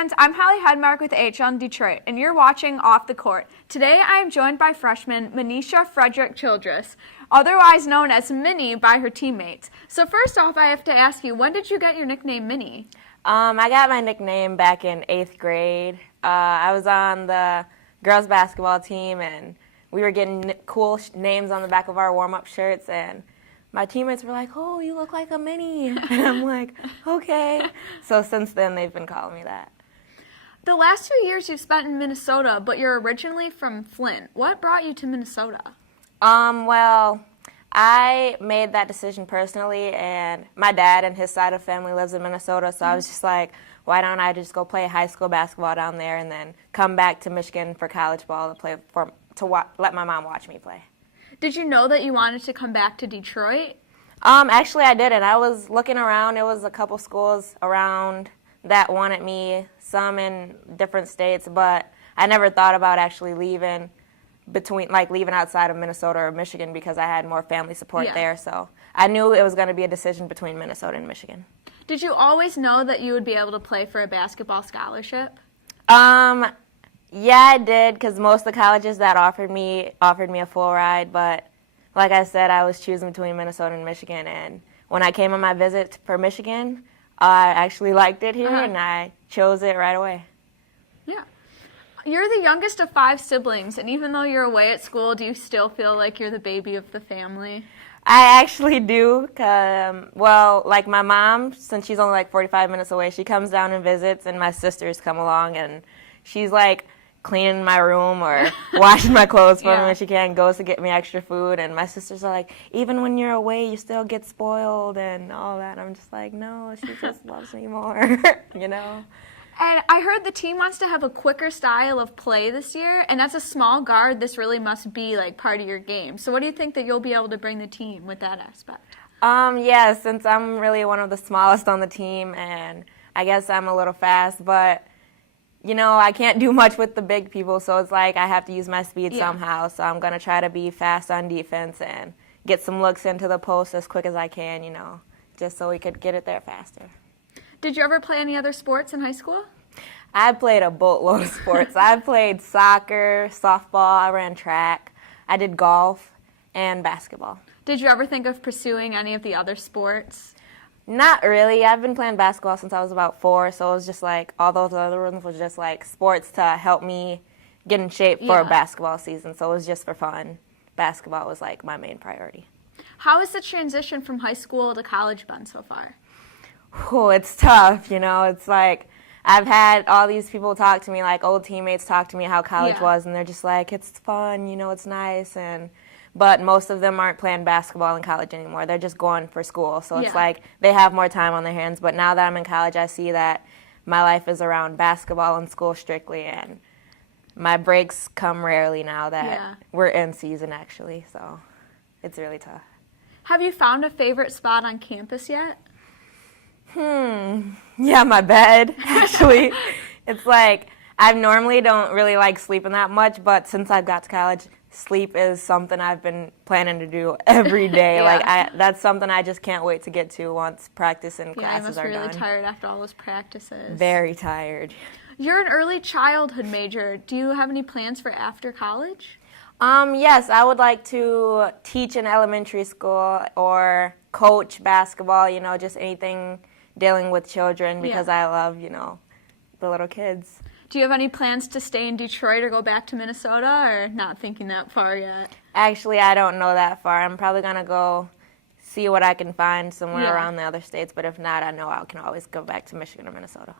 fans, I'm Holly Hedemark with HL Detroit, and you're watching Off the Court. Today I am joined by freshman Minisha Frederick-Childress, otherwise known as Minnie by her teammates. So first off, I have to ask you, when did you get your nickname Minnie? I got my nickname back in 8th grade. I was on the girls basketball team, and we were getting cool names on the back of our warm-up shirts, and my teammates were like, "Oh, you look like a Minnie." And I'm like, "Okay." So since then, they've been calling me that. The last 2 years you've spent in Minnesota, but you're originally from Flint. What brought you to Minnesota? Well, I made that decision personally, and my dad and his side of family lives in Minnesota, so I was just like, why don't I just go play high school basketball down there and then come back to Michigan for college ball to let my mom watch me play. Did you know that you wanted to come back to Detroit? Actually, I didn't. I was looking around. It was a couple schools around that wanted me, some in different states, but I never thought about actually leaving outside of Minnesota or Michigan because I had more family support there. So I knew it was going to be a decision between Minnesota and Michigan. Did you always know that you would be able to play for a basketball scholarship? Yeah, I did, because most of the colleges that offered me a full ride, but like I said, I was choosing between Minnesota and Michigan, and when I came on my visit for Michigan, I actually liked it here, and I chose it right away. Yeah. You're the youngest of 5 siblings, and even though you're away at school, do you still feel like you're the baby of the family? I actually do, like my mom, since she's only like 45 minutes away, she comes down and visits, and my sisters come along, and she's like cleaning my room or washing my clothes for me when she can, goes to get me extra food, and my sisters are like, even when you're away, you still get spoiled and all that. I'm just like, no, she just loves me more, you know? And I heard the team wants to have a quicker style of play this year, and as a small guard, this really must be like part of your game. So what do you think that you'll be able to bring the team with that aspect? Yeah, since I'm really one of the smallest on the team, and I guess I'm a little fast, but you know, I can't do much with the big people, so it's like I have to use my speed somehow. So I'm going to try to be fast on defense and get some looks into the post as quick as I can, you know, just so we could get it there faster. Did you ever play any other sports in high school? I played a boatload of sports. I played soccer, softball, I ran track, I did golf, and basketball. Did you ever think of pursuing any of the other sports? Not really. I've been playing basketball since I was about 4, so it was just like all those other ones was just like sports to help me get in shape for a basketball season, so it was just for fun. Basketball was like my main priority. How has the transition from high school to college been so far? Oh, it's tough, you know. It's like I've had all these people talk to me, like old teammates talk to me how college was, and they're just like, it's fun, you know, it's nice, but most of them aren't playing basketball in college anymore. They're just going for school. So it's like they have more time on their hands. But now that I'm in college, I see that my life is around basketball and school strictly. And my breaks come rarely now that we're in season, actually. So it's really tough. Have you found a favorite spot on campus yet? Yeah, my bed, actually. It's like I normally don't really like sleeping that much. But since I've got to college, sleep is something I've been planning to do every day. That's something I just can't wait to get to once practice and classes are done. You must be really tired after all those practices. Very tired. You're an early childhood major. Do you have any plans for after college? Yes, I would like to teach in elementary school or coach basketball, you know, just anything dealing with children because I love, you know, the little kids. Do you have any plans to stay in Detroit or go back to Minnesota, or not thinking that far yet? Actually, I don't know that far. I'm probably going to go see what I can find somewhere around the other states, but if not, I know I can always go back to Michigan or Minnesota.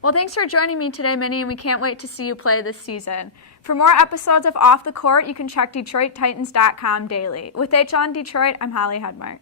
Well, thanks for joining me today, Minnie, and we can't wait to see you play this season. For more episodes of Off the Court, you can check DetroitTitans.com daily. With HL Detroit, I'm Holly Hedemark.